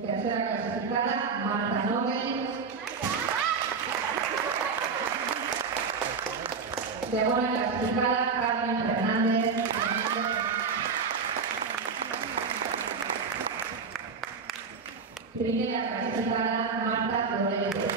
Tercera clasificada, Marta Nobel. Segunda clasificada, Carmen Fernández. Primera clasificada, Marta Lorente.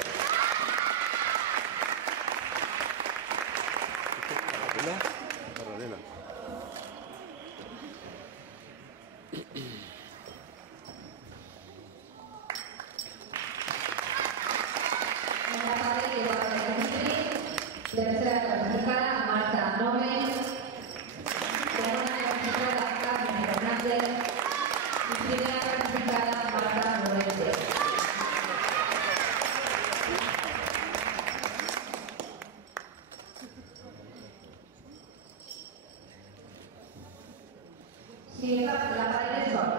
Tercera clasificada, Marta Nobel. Segunda clasificada, Carmen Fernández. Y primera clasificada, Marta Lorente. Sigue la pared de sol.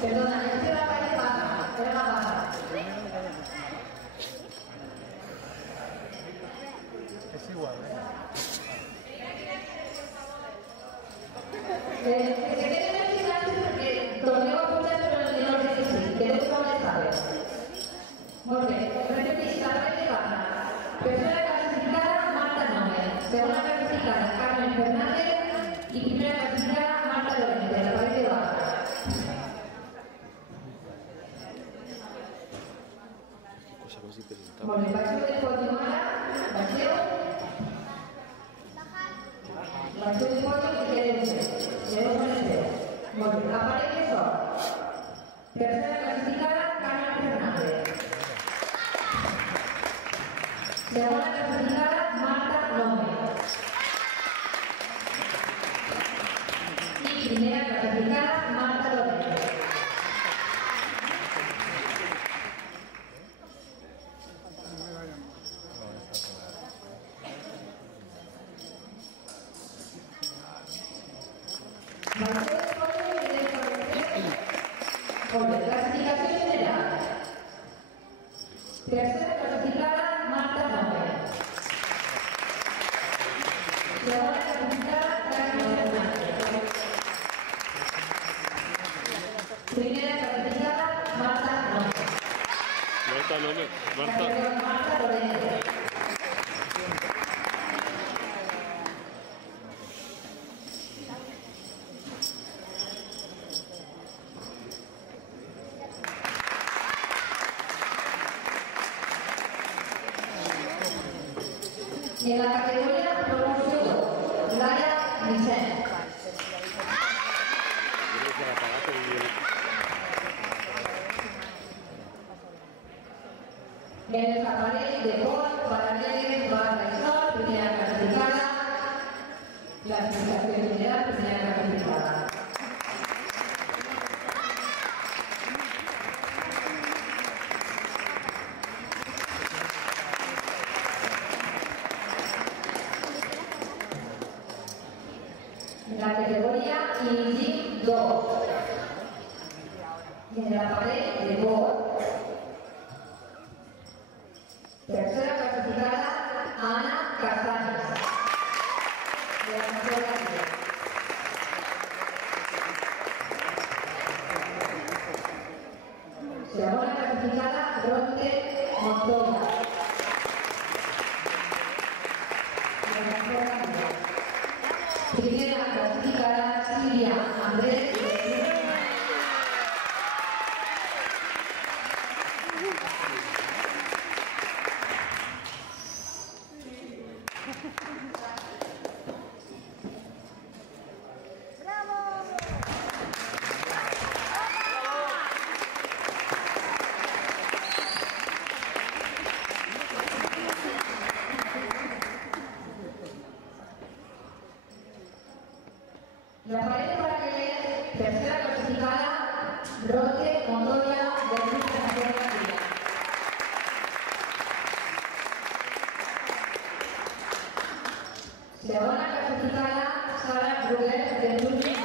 Perdona, yo estoy la pared baja, era más baja. Es igual, Que se quede en el gimnasio porque torneo a muchas, pero no sé si sí, que no le sabe. Muy bien, repetís, la pared baja. Tercera clasificada, Marta Nobel. Segunda clasificada, Carmen Fernández. Y primera clasificada, Marta Lorente, la pared baja. Molt bé, baixeu del pòdium ara, baixeu del pòdium i quedeu con el peu. Molt bé, aparell de sol. Tercera clasificada, Carmen Fernández. Segona clasificada, Marta López. Y primera clasificada, Marta López. Clasificación general. Tercera clasificada, Marta Nobel. Segunda clasificada, Carmen Fernández. Primera clasificada, Marta Nobel. Marta Lorente. En la categoría promoción 2, Laia Vicent. En el aparell de gol, paraleles, barra y sol, primera clasificada. Clasificación general, primera clasificada. En la categoría Indy 2. Y en la pared de gol, tercera clasificada, Ana Casares. De la categoría. Segunda clasificada, Ronte Montoya. De la categoría. Primera clasificada, Silvia Andrés. La pared de paraleles, tercera clasificada, Rote Montoya de Luis García. Segunda clasificada, Sara Ruger de Luis García.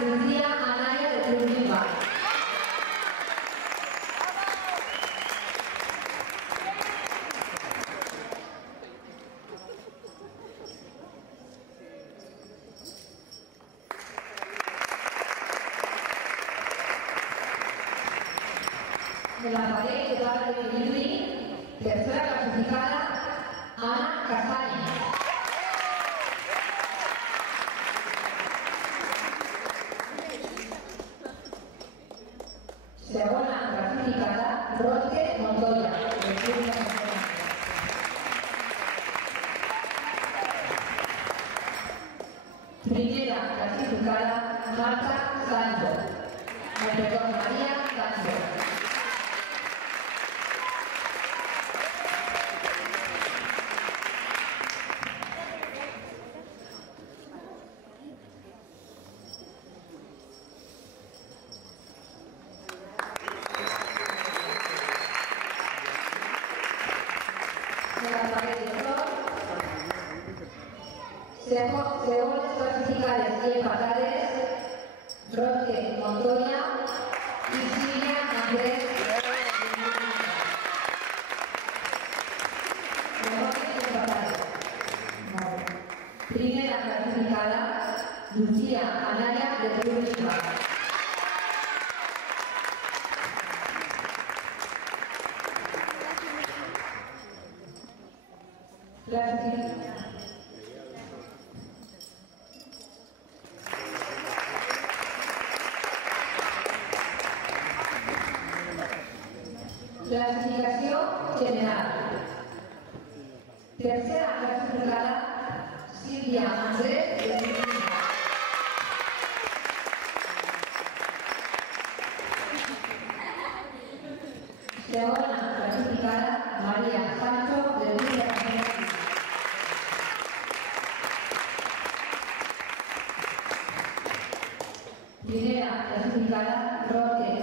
Lucía Anaya de Club Bilbao. De la pared de Barra de Bilbao, tercera clasificada, Ana Castaña. Segunda clasificada, Roque Montoya, del Club de la Primera clasificada, Marta Sancho, María Sancho. De la pared de segundas clasificades y empatades, Roque Montoya y Silvia Andrés. Primera clasificada, Lucía Anaya de Club Bilbao. Clasificació general. Tercera clasificada, Sílvia Andrés de Club Bilbao. Segona clasificada, María Sancho del Club de la Primera clasificada, Roque